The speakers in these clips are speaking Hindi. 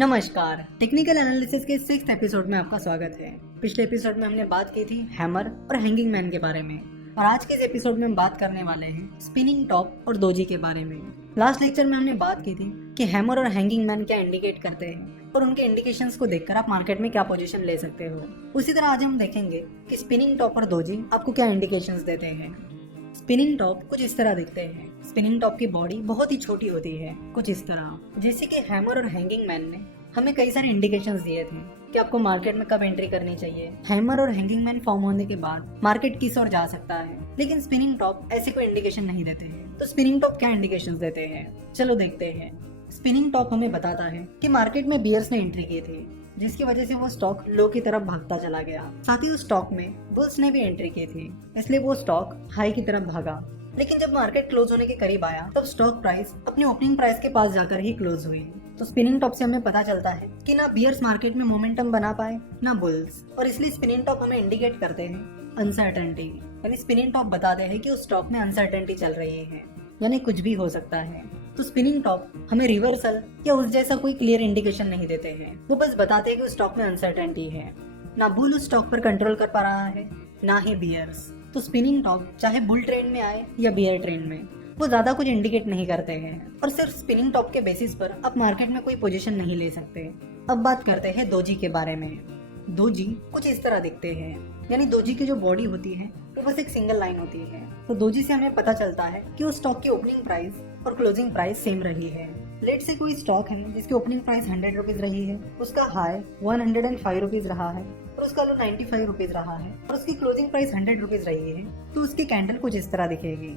नमस्कार। टेक्निकल एनालिसिस के 6th एपिसोड में आपका स्वागत है। पिछले एपिसोड में हमने बात की थी हैमर और हैंगिंग मैन के बारे में, और आज के इस एपिसोड में हम बात करने वाले हैं स्पिनिंग टॉप और दोजी के बारे में। लास्ट लेक्चर में हमने बात की थी कि हैमर और हैंगिंग मैन क्या इंडिकेट करते हैं और उनके इंडिकेशंस को देखकर आप मार्केट में क्या पोजीशन ले सकते हो। उसी तरह आज हम देखेंगे कि स्पिनिंग टॉप और दोजी आपको क्या इंडिकेशंस देते हैं। स्पिनिंग टॉप कुछ इस तरह दिखते हैं। स्पिनिंग टॉप की बॉडी बहुत ही छोटी होती है, कुछ इस तरह। जैसे कि हैमर और हैंगिंग मैन ने हमें कई सारे इंडिकेशंस दिए थे कि आपको मार्केट में कब एंट्री करनी चाहिए। हैमर और हैंगिंग मैन फॉर्म होने के बाद मार्केट किस ओर जा सकता है, लेकिन स्पिनिंग टॉप ऐसे कोई इंडिकेशन नहीं देते हैं। तो स्पिनिंग टॉप क्या इंडिकेशंस देते हैं, चलो देखते हैं। स्पिनिंग टॉप हमें बताता है कि मार्केट में बियर्स ने एंट्री की थी, जिसकी वजह से वो स्टॉक लो की तरफ भागता चला गया। साथ ही उस स्टॉक में बुल्स ने भी एंट्री की थी, इसलिए वो स्टॉक हाई की तरफ भागा। लेकिन जब मार्केट क्लोज होने के करीब आया तब स्टॉक प्राइस अपनी ओपनिंग प्राइस के पास जाकर ही क्लोज हुई। तो स्पिनिंग टॉप से हमें पता चलता है कि ना बियर्स मार्केट में मोमेंटम बना पाए ना बुल्स, और इसलिए स्पिनिंग टॉप हमें इंडिकेट करते हैं अनसर्टेनिटी। यानी स्पिनिंग टॉप बताते हैं कि उस स्टॉक में अनसर्टेनिटी चल रही है, यानी कुछ भी हो सकता है। तो स्पिनिंग टॉप हमें रिवर्सल या उस जैसा कोई क्लियर इंडिकेशन नहीं देते हैं, वो बस बताते हैं कि उस स्टॉक में अनसर्टेनिटी है। ना बुल उस स्टॉक पर कंट्रोल कर पा रहा है, ना ही बियर्स। तो स्पिनिंग टॉप चाहे बुल ट्रेंड में आए या बियर ट्रेंड में, वो ज्यादा कुछ इंडिकेट नहीं करते हैं, और सिर्फ स्पिनिंग टॉप के बेसिस पर आप मार्केट में कोई पोजीशन नहीं ले सकते। अब बात करते हैं दोजी के बारे में। दोजी कुछ इस तरह दिखते हैं, यानी दोजी की जो बॉडी होती है वो बस एक सिंगल लाइन होती है। तो दोजी से हमें पता चलता है कि उस स्टॉक की ओपनिंग प्राइस और क्लोजिंग प्राइस सेम रही है। लेट से कोई स्टॉक है जिसकी ओपनिंग प्राइस 100 रुपीज रही है, उसका हाई 105 रुपीज रहा है और उसका लो 95 रुपीज रहा है, और उसकी क्लोजिंग प्राइस 100 रुपीज रही है, तो उसकी कैंडल कुछ इस तरह दिखेगी।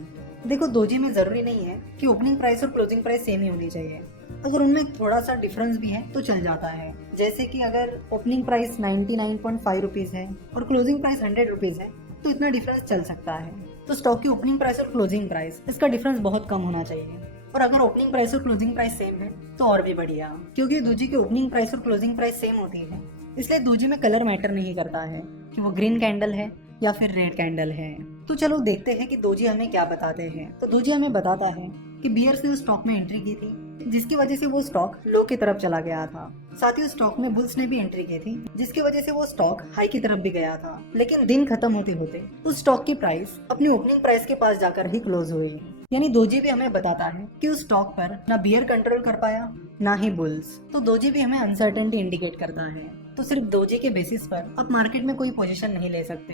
देखो, दोजी में जरूरी नहीं है कि ओपनिंग प्राइस और क्लोजिंग प्राइस सेम ही होनी चाहिए। अगर उनमें थोड़ा सा डिफरेंस भी है तो चल जाता है। जैसे कि अगर ओपनिंग प्राइस 99.5 रुपीज है और क्लोजिंग प्राइस 100 रुपीज है, तो इतना डिफरेंस चल सकता है। तो स्टॉक की ओपनिंग प्राइस और क्लोजिंग प्राइस, इसका डिफरेंस बहुत कम होना चाहिए। और अगर ओपनिंग प्राइस और क्लोजिंग प्राइस सेम है तो और भी बढ़िया, क्योंकि दोजी की ओपनिंग प्राइस और क्लोजिंग प्राइस सेम होती है, इसलिए दोजी में कलर मैटर नहीं करता है कि वो ग्रीन कैंडल है या फिर रेड कैंडल है। तो चलो देखते हैं कि दोजी हमें क्या बताते हैं। तो दोजी हमें बताता है कि बियर्स ने उस स्टॉक में एंट्री की थी, जिसकी वजह से वो स्टॉक लो की तरफ चला गया था। साथ ही उस स्टॉक में बुल्स ने भी एंट्री की थी, जिसकी वजह से वो स्टॉक हाई की तरफ भी गया था। लेकिन दिन खत्म होते होते उस स्टॉक की प्राइस अपनी ओपनिंग प्राइस के पास जाकर ही क्लोज हुई। यानी दोजी भी हमें बताता है कि उस स्टॉक पर ना बियर कंट्रोल कर पाया ना ही बुल्स। तो दोजी भी हमें अनसर्टेनिटी इंडिकेट करता है। तो सिर्फ दोजी के बेसिस पर आप मार्केट में कोई पोजीशन नहीं ले सकते।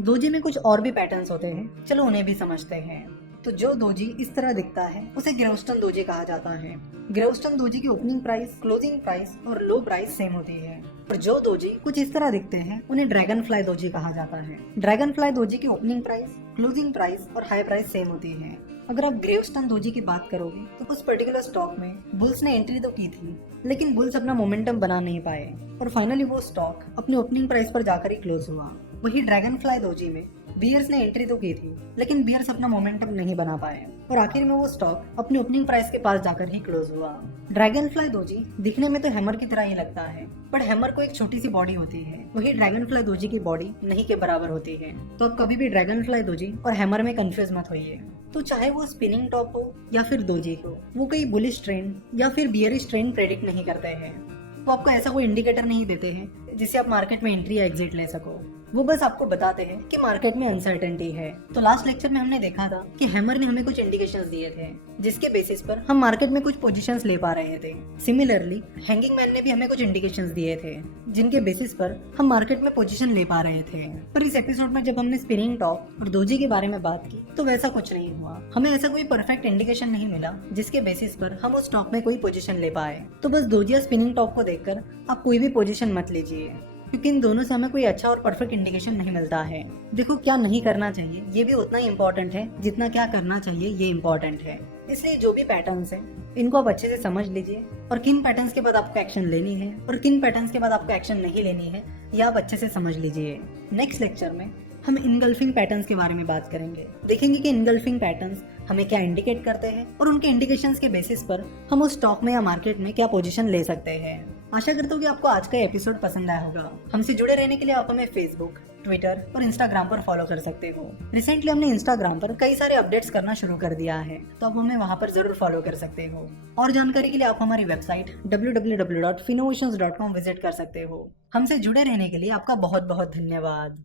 दोजी में कुछ और भी पैटर्न्स होते हैं, चलो उन्हें भी समझते हैं। तो जो दोजी इस तरह दिखता है उसे ग्रेवस्टोन दोजी कहा जाता है। ग्रेवस्टोन दोजी की ओपनिंग प्राइस, क्लोजिंग प्राइस और लो प्राइस सेम होती है। और जो दोजी कुछ इस तरह दिखते हैं उन्हें ड्रैगन फ्लाई दोजी कहा जाता है। ड्रैगन फ्लाई दोजी की ओपनिंग प्राइस, क्लोजिंग प्राइस और हाई प्राइस सेम होती है। अगर आप ग्रेवस्टोन दोजी की बात करोगे तो उस पर्टिकुलर स्टॉक में बुल्स ने एंट्री तो की थी, लेकिन बुल्स अपना मोमेंटम बना नहीं पाए और फाइनली वो स्टॉक अपनी ओपनिंग प्राइस पर जाकर ही क्लोज हुआ। वही ड्रैगन फ्लाई दोजी में बियर्स ने एंट्री तो की थी, लेकिन बियर्स अपना मोमेंटम नहीं बना पाए और आखिर में वो स्टॉक अपनी ओपनिंग प्राइस के पास जाकर ही क्लोज हुआ। ड्रैगन फ्लाई दोजी दिखने में तो हैमर की तरह ही लगता है, पर हैमर को एक छोटी सी बॉडी होती है, वही ड्रैगन फ्लाई दोजी की बॉडी नहीं के बराबर होती है। तो आप कभी भी ड्रैगन फ्लाई दोजी और हैमर में कंफ्यूज मत होइए। तो चाहे वो स्पिनिंग टॉप हो या फिर दोजी हो, वो कोई बुलिश ट्रेंड या फिर बियरिश ट्रेंड प्रेडिक्ट नहीं करते हैं। वो आपको ऐसा कोई इंडिकेटर नहीं देते हैं जिससे आप मार्केट में एंट्री या एग्जिट ले सको। वो बस आपको बताते हैं कि मार्केट में अनसर्टेनिटी है। तो लास्ट लेक्चर में हमने देखा था कि हैमर ने हमें कुछ इंडिकेशंस दिए थे, जिसके बेसिस पर हम मार्केट में कुछ पोजीशंस ले पा रहे थे। सिमिलरली हैंगिंग मैन ने भी हमें कुछ इंडिकेशंस दिए थे, जिनके बेसिस पर हम मार्केट में पोजीशन ले पा रहे थे। पर इस एपिसोड में जब हमने स्पिनिंग टॉप और दोजी के बारे में बात की तो वैसा कुछ नहीं हुआ। हमें ऐसा कोई परफेक्ट इंडिकेशन नहीं मिला जिसके बेसिस पर हम उस स्टॉक में कोई पोजीशन ले पाए। तो बस दोजी या स्पिनिंग टॉप को देखकर आप कोई भी पोजीशन मत लीजिए, क्योंकि इन दोनों से हमें कोई अच्छा और परफेक्ट इंडिकेशन नहीं मिलता है। देखो, क्या नहीं करना चाहिए ये भी उतना ही इम्पोर्टेंट है जितना क्या करना चाहिए ये इम्पोर्टेंट है। इसलिए जो भी पैटर्न्स हैं इनको आप अच्छे से समझ लीजिए, और किन पैटर्न्स के बाद आपको एक्शन लेनी है और किन पैटर्न्स के बाद आपको एक्शन नहीं लेनी है ये आप अच्छे से समझ लीजिए। नेक्स्ट लेक्चर में हम इनगल्फिंग पैटर्न्स के बारे में बात करेंगे। देखेंगे कि इनगल्फिंग पैटर्न्स हमें क्या इंडिकेट करते हैं और उनके इंडिकेशंस के बेसिस पर हम उस स्टॉक में या मार्केट में क्या पोजीशन ले सकते हैं। आशा करता हूँ कि आपको आज का एपिसोड पसंद आया होगा। हमसे जुड़े रहने के लिए आप हमें फेसबुक, ट्विटर और इंस्टाग्राम पर फॉलो कर सकते हो। रिसेंटली हमने इंस्टाग्राम पर कई सारे अपडेट्स करना शुरू कर दिया है, तो आप हमें वहाँ पर जरूर फॉलो कर सकते हो। और जानकारी के लिए आप हमारी वेबसाइट www.finnovations.com विजिट कर सकते हो। हमसे जुड़े रहने के लिए आपका बहुत बहुत धन्यवाद।